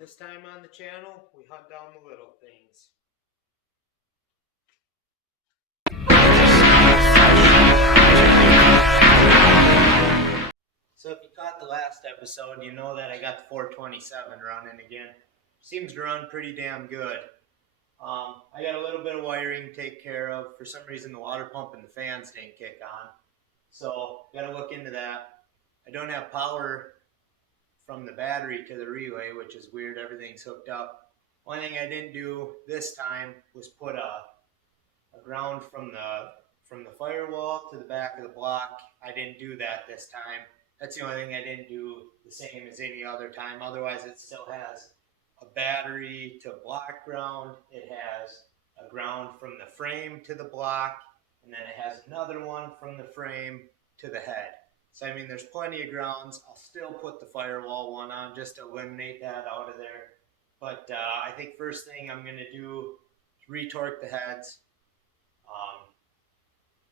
This time on the channel, we hunt down the little things. So if you caught the last episode, you know that I got the 427 running again. Seems to run pretty damn good. I got a little bit of wiring to take care of. For some reason, the water pump and the fans didn't kick on. So, got to look into that. I don't have power from the battery to the relay, which is weird. Everything's hooked up. One thing I didn't do this time was put a ground from the firewall to the back of the block. I didn't do that this time. That's the only thing I didn't do the same as any other time. Otherwise, it still has a battery to block ground. It has a ground from the frame to the block, and then it has another one from the frame to the head. So, I mean, there's plenty of grounds. I'll still put the firewall one on just to eliminate that out of there. But I think first thing I'm going to do is retorque the heads,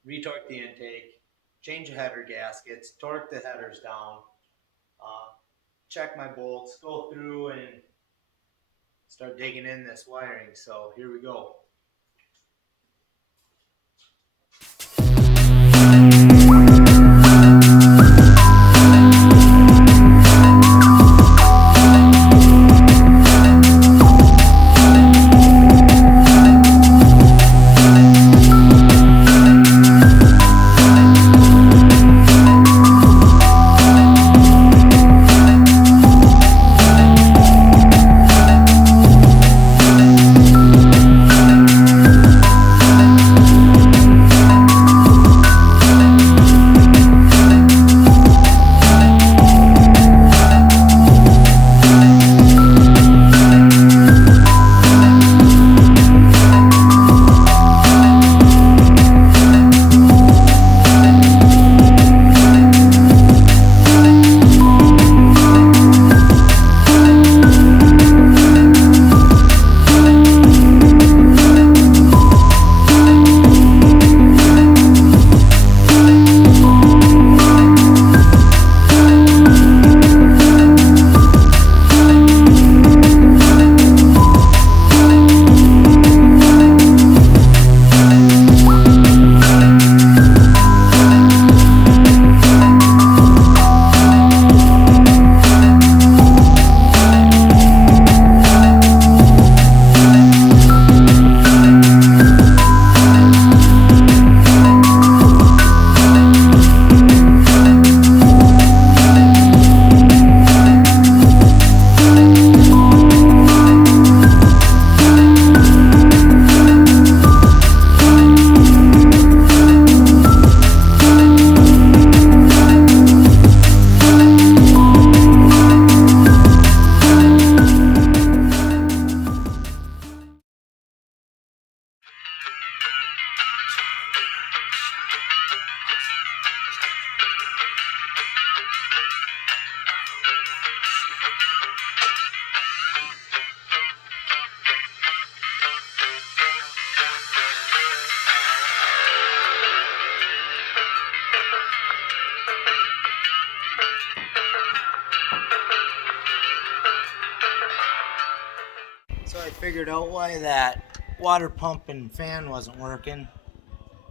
retorque the intake, change the header gaskets, torque the headers down, check my bolts, go through and start digging in this wiring. So here we go. So I figured out why that water pump and fan wasn't working.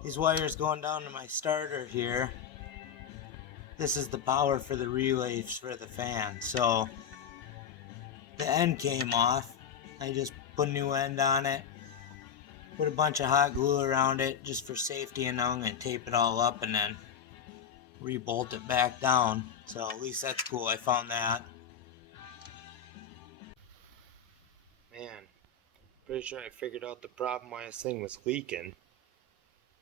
These wires going down to my starter here. This is the power for the relays for the fan. So the end came off. I just put a new end on it. Put a bunch of hot glue around it just for safety, and I'm going to tape it all up and then rebolt it back down. So at least that's cool. I found that. Man, pretty sure I figured out the problem why this thing was leaking.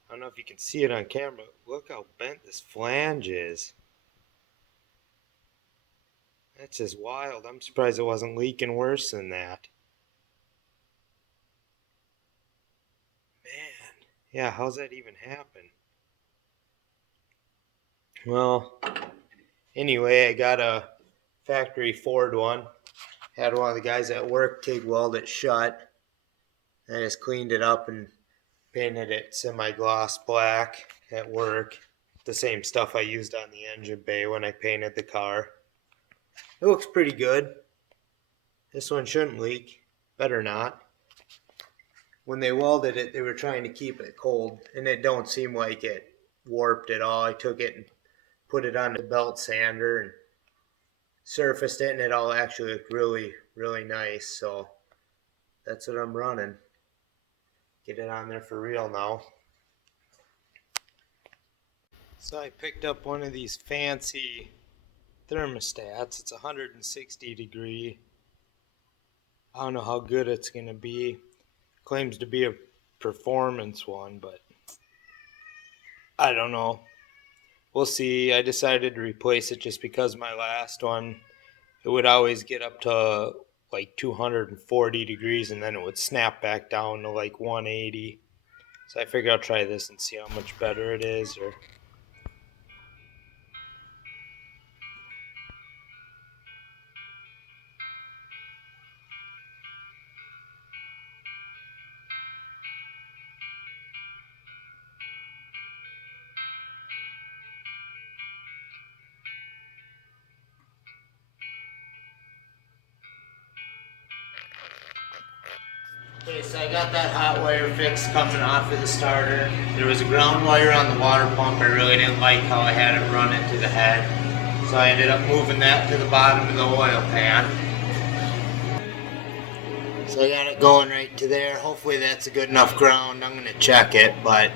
I don't know if you can see it on camera. Look how bent this flange is. That's just wild. I'm surprised it wasn't leaking worse than that. Man, yeah, how's that even happen? Well, anyway, I got a factory Ford one. Had one of the guys at work TIG weld it shut. I just cleaned it up and painted it semi-gloss black at work. The same stuff I used on the engine bay when I painted the car. It looks pretty good. This one shouldn't leak. Better not. When they welded it, they were trying to keep it cold, and it don't seem like it warped at all. I took it and put it on the belt sander and surfaced it, and it all actually looked really, really nice. So that's what I'm running. Get it on there for real now. So I picked up one of these fancy thermostats. It's 160 degree. I don't know how good it's going to be. Claims to be a performance one, but I don't know. We'll see. I decided to replace it just because my last one, it would always get up to like 240 degrees and then it would snap back down to like 180. So I figured I'll try this and see how much better it is. Okay, so I got that hot wire fixed coming off of the starter. There was a ground wire on the water pump. I really didn't like how I had it run into the head. So I ended up moving that to the bottom of the oil pan. So I got it going right to there. Hopefully that's a good enough ground. I'm going to check it, but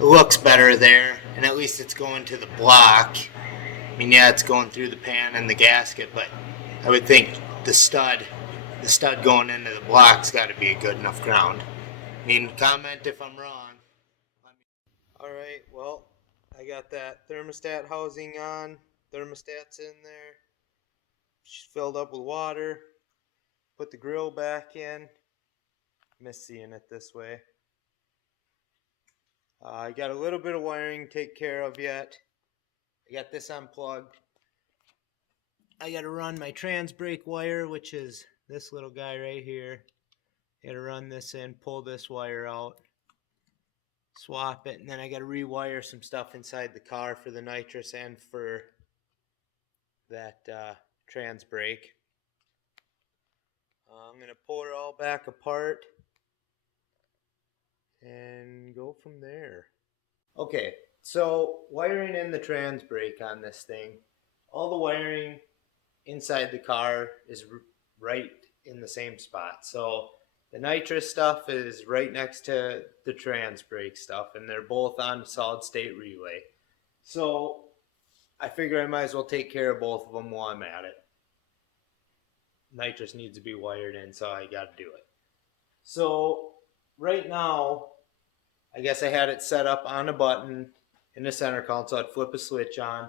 it looks better there. And at least it's going to the block. I mean, yeah, it's going through the pan and the gasket, but I would think the stud going into the block's got to be a good enough ground. I mean, comment if I'm wrong. Alright, well, I got that thermostat housing on. Thermostat's in there. She's filled up with water. Put the grill back in. Miss seeing it this way. I got a little bit of wiring to take care of yet. I got this unplugged. I got to run my trans brake wire, which is this little guy right here. I got to run this in, pull this wire out, swap it, and then I got to rewire some stuff inside the car for the nitrous and for that trans brake. I'm going to pull it all back apart and go from there. Okay, so wiring in the trans brake on this thing. All the wiring inside the car is right in the same spot. So the nitrous stuff is right next to the trans brake stuff, and they're both on solid state relay. So I figure I might as well take care of both of them while I'm at it. Nitrous needs to be wired in, so I got to do it. So right now, I guess I had it set up on a button in the center console. I'd flip a switch on.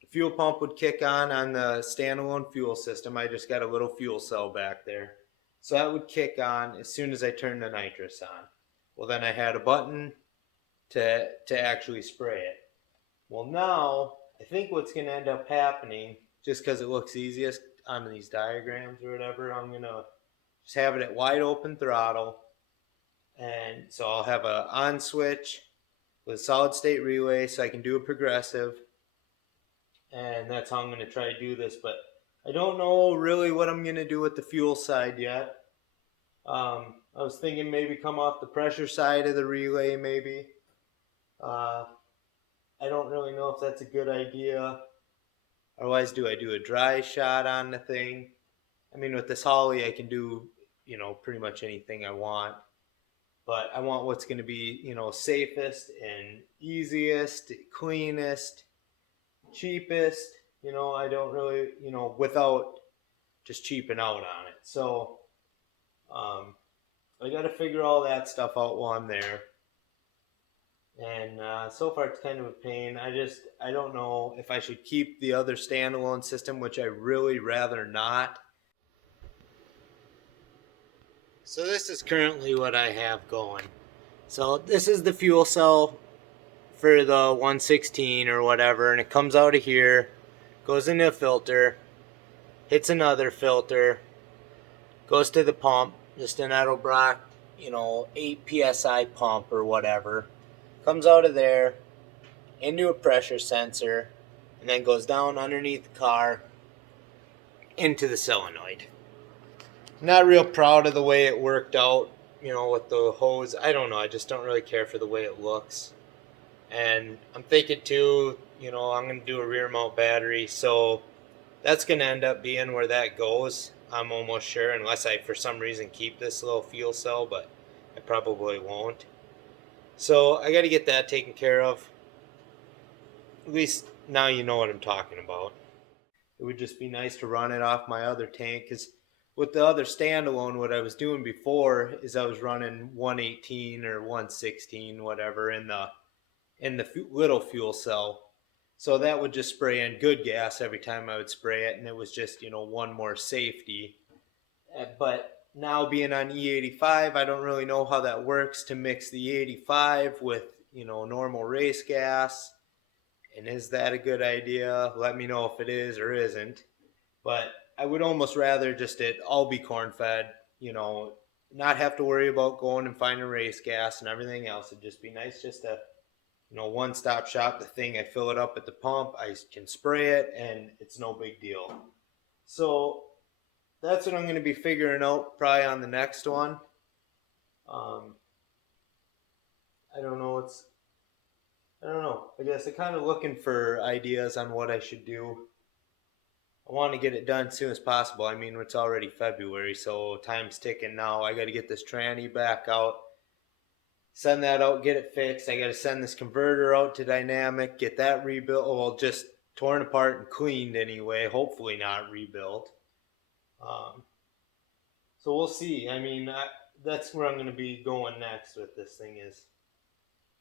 The fuel pump would kick on the standalone fuel system. I just got a little fuel cell back there. So that would kick on as soon as I turned the nitrous on. Well, then I had a button to actually spray it. Well, now I think what's going to end up happening, just because it looks easiest on these diagrams or whatever, I'm going to just have it at wide open throttle. And so I'll have a on switch with a solid state relay so I can do a progressive. And that's how I'm going to try to do this. But I don't know really what I'm going to do with the fuel side yet. I was thinking maybe come off the pressure side of the relay maybe. I don't really know if that's a good idea. Otherwise, do I do a dry shot on the thing? I mean, with this Holly, I can do, pretty much anything I want. But I want what's going to be, safest and easiest, cleanest, cheapest. I don't really, without just cheaping out on it. So I got to figure all that stuff out while I'm there. And so far it's kind of a pain. I don't know if I should keep the other standalone system, which I really rather not. So this is currently what I have going. So this is the fuel cell for the 116 or whatever, and it comes out of here, goes into a filter, hits another filter, goes to the pump, just an Edelbrock, 8 psi pump or whatever. Comes out of there into a pressure sensor, and then goes down underneath the car into the solenoid. not real proud of the way it worked out, with the hose. I don't know. I just don't really care for the way it looks. And I'm thinking too, I'm going to do a rear mount battery. So that's going to end up being where that goes. I'm almost sure, unless I, for some reason, keep this little fuel cell, but I probably won't. So I got to get that taken care of. At least now you know what I'm talking about. It would just be nice to run it off my other tank, because with the other standalone, what I was doing before is I was running 118 or 116, whatever, in the little fuel cell. So that would just spray in good gas every time I would spray it, and it was just one more safety. But now being on E85, I don't really know how that works to mix the E85 with normal race gas. And is that a good idea? Let me know if it is or isn't. But I would almost rather just it all be corn fed, not have to worry about going and finding race gas and everything else. It'd just be nice just to, one stop shop. The thing, I fill it up at the pump, I can spray it, and it's no big deal. So that's what I'm going to be figuring out probably on the next one. Um, I don't know. I don't know. I guess I'm kind of looking for ideas on what I should do. I want to get it done as soon as possible. I mean, it's already February, so time's ticking now. I got to get this tranny back out, send that out, get it fixed. I got to send this converter out to dynamic, get that rebuilt. Well, just torn apart and cleaned anyway. Hopefully not rebuilt. Um, so we'll see. I mean, that's where I'm going to be going next with this thing, is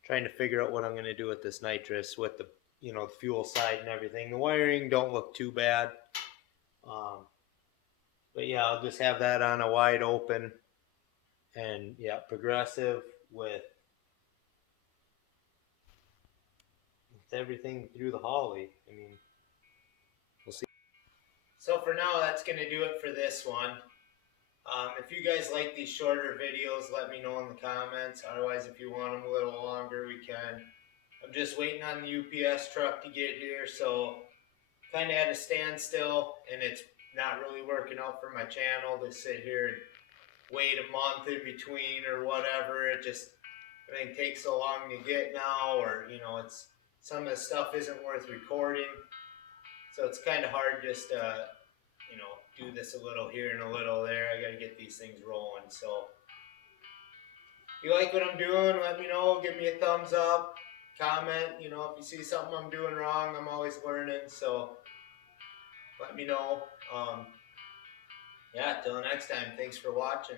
trying to figure out what I'm going to do with this nitrous, with the the fuel side and everything. The wiring don't look too bad. But yeah, I'll just have that on a wide open, and yeah, progressive with everything through the Holly. I mean, we'll see. So for now, that's going to do it for this one. If you guys like these shorter videos, let me know in the comments. Otherwise, if you want them a little longer, we can. I'm just waiting on the UPS truck to get here, so kind of at a standstill, and it's not really working out for my channel to sit here and wait a month in between or whatever. It just, I think, takes so long to get now, or it's some of the stuff isn't worth recording, so it's kind of hard just to do this a little here and a little there. I got to get these things rolling. So if you like what I'm doing, let me know. Give me a thumbs up, comment. If you see something I'm doing wrong, I'm always learning, so let me know. Yeah, till next time, thanks for watching.